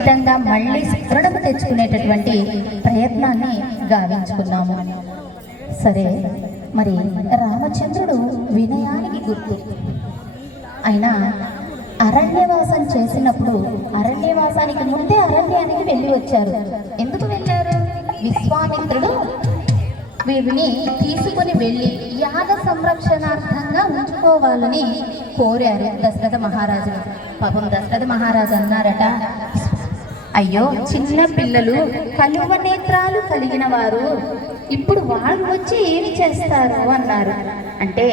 విధంగా మళ్ళీ స్ఫురణకు తెచ్చుకునేటటువంటి ప్రయత్నాన్ని గావించుకున్నాము. సరే, మరి రామచంద్రుడు వినయానికి గుర్తు. అయినా అరణ్యవాసం చేసినప్పుడు అరణ్యవాసానికి ముందే అరణ్యానికి వెళ్ళి వచ్చారు. ఎందుకు వెళ్ళారు? విశ్వామిత్రుడు వీరిని తీసుకుని వెళ్ళి యాగ సంరక్షణార్థంగా ఉంచుకోవాలని కోరారు దశరథ మహారాజు. పాపం దశరథ మహారాజు అన్నారట, అయ్యో చిన్న పిల్లలు, కలువ నేత్రాలు కలిగిన వారు, ఇప్పుడు వాళ్ళు వచ్చి ఏమి చేస్తారు అన్నారు. అంటే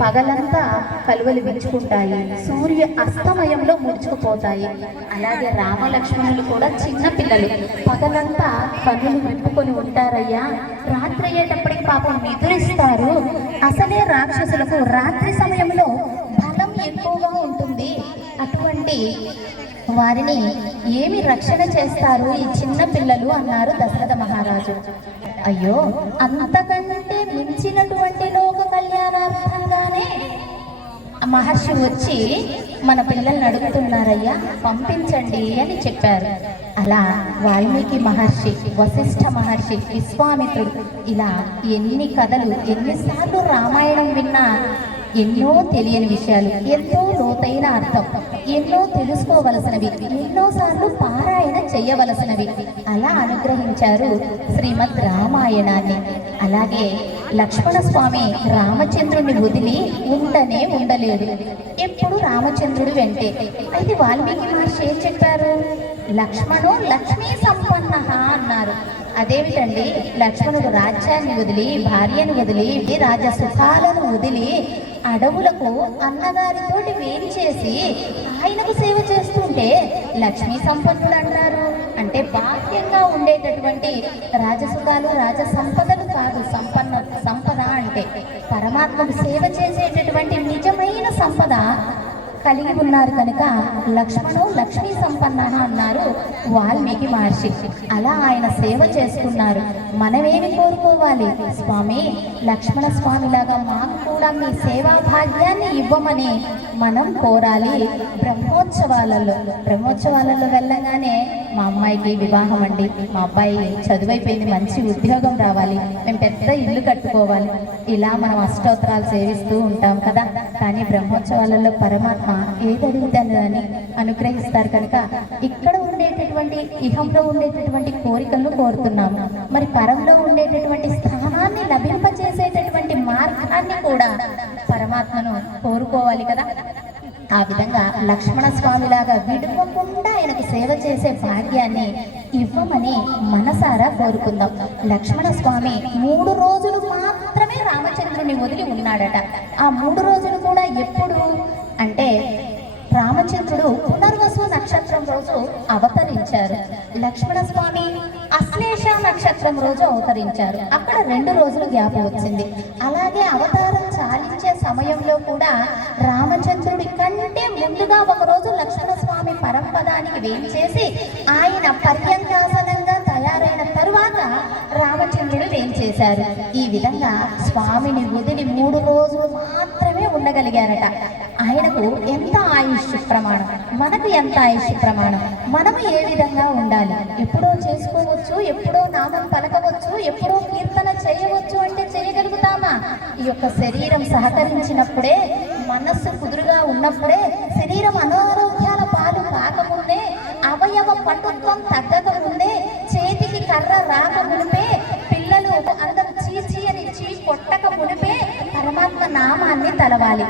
పగలంతా కలువలు విచ్చుకుంటాయి, సూర్య అస్తమయంలో ముడుచుకుపోతాయి. అలాగే రామలక్ష్మణులు కూడా చిన్న పిల్లలు, పగలంతా కన్నులు విప్పుకొని ఉంటారయ్యా, రాత్రి అయ్యేటప్పటికి పాపం నిద్రిస్తారు. అసలే రాక్షసులకు రాత్రి సమయంలో బలం ఎక్కువగా ఉంటుంది. అటువంటి వారిని ఏమి రక్షణ చేస్తారు ఈ చిన్న పిల్లలు అన్నారు దశరథ మహారాజు. అయ్యో, అంతకంటే మించినటువంటి లోక కళ్యాణార్థంగానే మహర్షి వచ్చి మన పిల్లల్ని అడుగుతున్నారయ్యా, పంపించండి అని చెప్పారు. అలా వాల్మీకి మహర్షి, వశిష్ఠ మహర్షి, విశ్వామిత్రుడు, ఇలా ఎన్ని కథలు, ఎన్నిసార్లు రామాయణం విన్నా ఎన్నో తెలియని విషయాలు, ఎంతో లోతైన అర్థం, ఎన్నో తెలుసుకోవలసినవి, ఎన్నోసార్లు పారాయణ చెయ్యవలసినవి అలా అనుగ్రహించారు శ్రీమద్ రామాయణాన్ని. అలాగే లక్ష్మణ స్వామి రామచంద్రుని వదిలి ఉండలేడు, ఎప్పుడు రామచంద్రుడు వెంటే. అయితే వాల్మీకి మహర్షి ఏం చెప్పారు? లక్ష్మణు లక్ష్మీ సంపన్న అన్నారు. అదేమిటండి, లక్ష్మణుడు రాజ్యాన్ని వదిలి, భార్యను వదిలి, రాజ సుఖాలను వదిలి అడవులకు అన్నగారితోటి వేడి చేసి ఆయనకు సేవ చేస్తుంటే లక్ష్మీ సంపన్నుడు అంటారు. అంటే బాహ్యంగా ఉండేటటువంటి రాజసుఖాలు, రాజ సంపదలు కాదు సంపద అంటే పరమాత్మకు సేవ చేసేటటువంటి నిజమైన సంపద కలిగి ఉన్నారు కనుక లక్ష్మణు లక్ష్మీ సంపన్న అన్నారు వాల్మీకి మహర్షి. అలా ఆయన సేవ చేసుకున్నారు. మనమేమి కోరుకోవాలి? స్వామి, లక్ష్మణ స్వామిలాగా మాకు కూడా మీ సేవా భాగ్యాన్ని ఇవ్వమని మనం కోరాలి. బ్రహ్మోత్సవాలలో వెళ్ళగానే మా అమ్మాయికి వివాహం అండి, మా అబ్బాయి చదువైపోయింది, మంచి ఉద్యోగం రావాలి, మేము పెద్ద ఇల్లు కట్టుకోవాలి, ఇలా మనం అష్టోత్తరాలు సేవిస్తూ ఉంటాం కదా. కానీ బ్రహ్మోత్సవాలలో పరమాత్మ ఏది అడుగుతానని అనుగ్రహిస్తారు కనుక ఇక్కడ ఉండేటటువంటి ఇహంలో ఉండేటటువంటి కోరికలను కోరుతున్నాము. మరి పరంలో ఉండేటటువంటి స్థానాన్ని లభింపచేసేటటువంటి మార్గాన్ని కూడా పరమాత్మను కోరుకోవాలి కదా. ఆ విధంగా లక్ష్మణ స్వామిలాగా విడువకుండా ఆయనకు సేవ చేసే భాగ్యాన్ని ఇవ్వమని మనసారా కోరుకుందాం. లక్ష్మణ స్వామి 3 రోజులు మాత్రమే రామచంద్రుని వదిలి ఉన్నాడట. ఆ 3 రోజులు కూడా ఎప్పుడు అంటే రామచంద్రుడు పునర్వసు నక్షత్రం రోజు అవతరించారు, లక్ష్మణ స్వామి అశ్లేష నక్షత్రం రోజు అవతరించారు. అక్కడ 2 రోజులు గ్యాప్ వచ్చింది. అలాగే అవతారం చాలించే సమయంలో కూడా రామచంద్రుడి కంటే ముందుగా ఒకరోజు లక్ష్మణ స్వామి పరంపదానికి వేంచేసి ఆయన పర్యంకాసనంగా తయారైన తరువాత రామచంద్రుడు వేంచేశారు. ఈ విధంగా స్వామిని వదిలి 3 రోజులు మాత్రమే ఉండగలిగారట. ఆయనకు ఎంత ఆయుష్ ప్రమాణం, మనకు ఎంత ఆయుష్ ప్రమాణం, మనము ఏ విధంగా ఉండాలి? ఎప్పుడో చేసుకోవచ్చు, ఎప్పుడో నామం పలకవచ్చు, ఎప్పుడో కీర్తన చేయవచ్చు అంటే చేయగలుగుతామా? ఈ యొక్క శరీరం సహకరించినప్పుడే, మనస్సు కుదురుగా ఉన్నప్పుడే, శరీరం అనారోగ్యాల పాలు కాకముందే, అవయవ పటుత్వం తగ్గకముందే, చేతికి కర్ర రాకమునిపే, పిల్లలు అందరూ చీచి అని కొట్టక మునిపే పరమాత్మ నామాన్ని తలవాలి.